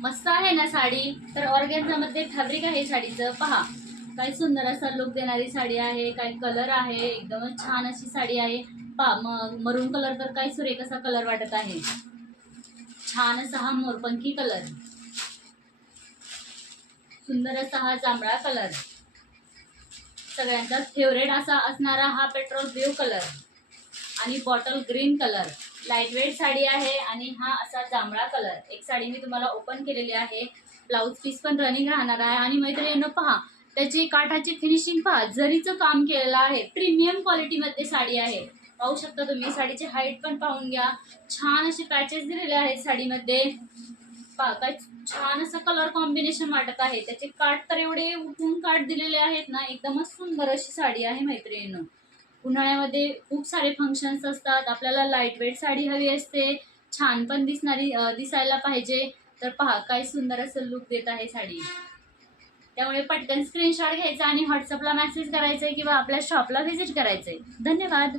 मस्त आहे ना साडी. तर ऑर्गेन्झा मध्ये फॅब्रिक आहे साडीचं, पहा काय सुंदर असा लुक देणारी साडी आहे. काय कलर आहे, एकदमच छान अशी साडी आहे. पहा मरून कलर तर काय सुरेख असा कलर वाटत आहे. छान असा हा मोरपंखी कलर, सुंदर असा हा जांभळा कलर, सगळ्यांचा फेवरेट असा असणारा हा पेट्रोल ब्ल्यू कलर आणि bottle green colour. Light weight sari आहे आणि हा असा जांभळा कलर. एक साडी मी तुम्हाला ओपन केलेली आहे. ब्लाऊज पीस पण रनिंग राहणार आहे. आणि मैत्रिणींनो पहा, त्याची काठाची फिनिशिंग पहा, जरीचं काम केलेलं आहे. प्रीमियम क्वालिटीमध्ये साडी आहे. पाहू शकता तुम्ही. साडीची हाईट पण पाहून घ्या. छान असे पॅचेस दिलेले आहेत साडीमध्ये. पहा काय छान असं कलर कॉम्बिनेशन वाटत आहे. त्याचे काठ तर एवढे उठून काठ दिलेले आहेत ना, एकदमच सुंदर अशी साडी आहे मैत्रिणींनो. उन्हाळ्यामध्ये खूप सारे फंक्शन्स असतात, आपल्याला लाईट वेट साडी हवी असते, छान पण दिसायला पाहिजे. तर पहा काय सुंदर असं लुक देत आहे साडी. त्यामुळे पटकन स्क्रीनशॉट घ्यायचा आणि व्हॉट्सअपला मेसेज करायचंय किंवा आपल्या शॉपला व्हिजिट करायचंय. धन्यवाद.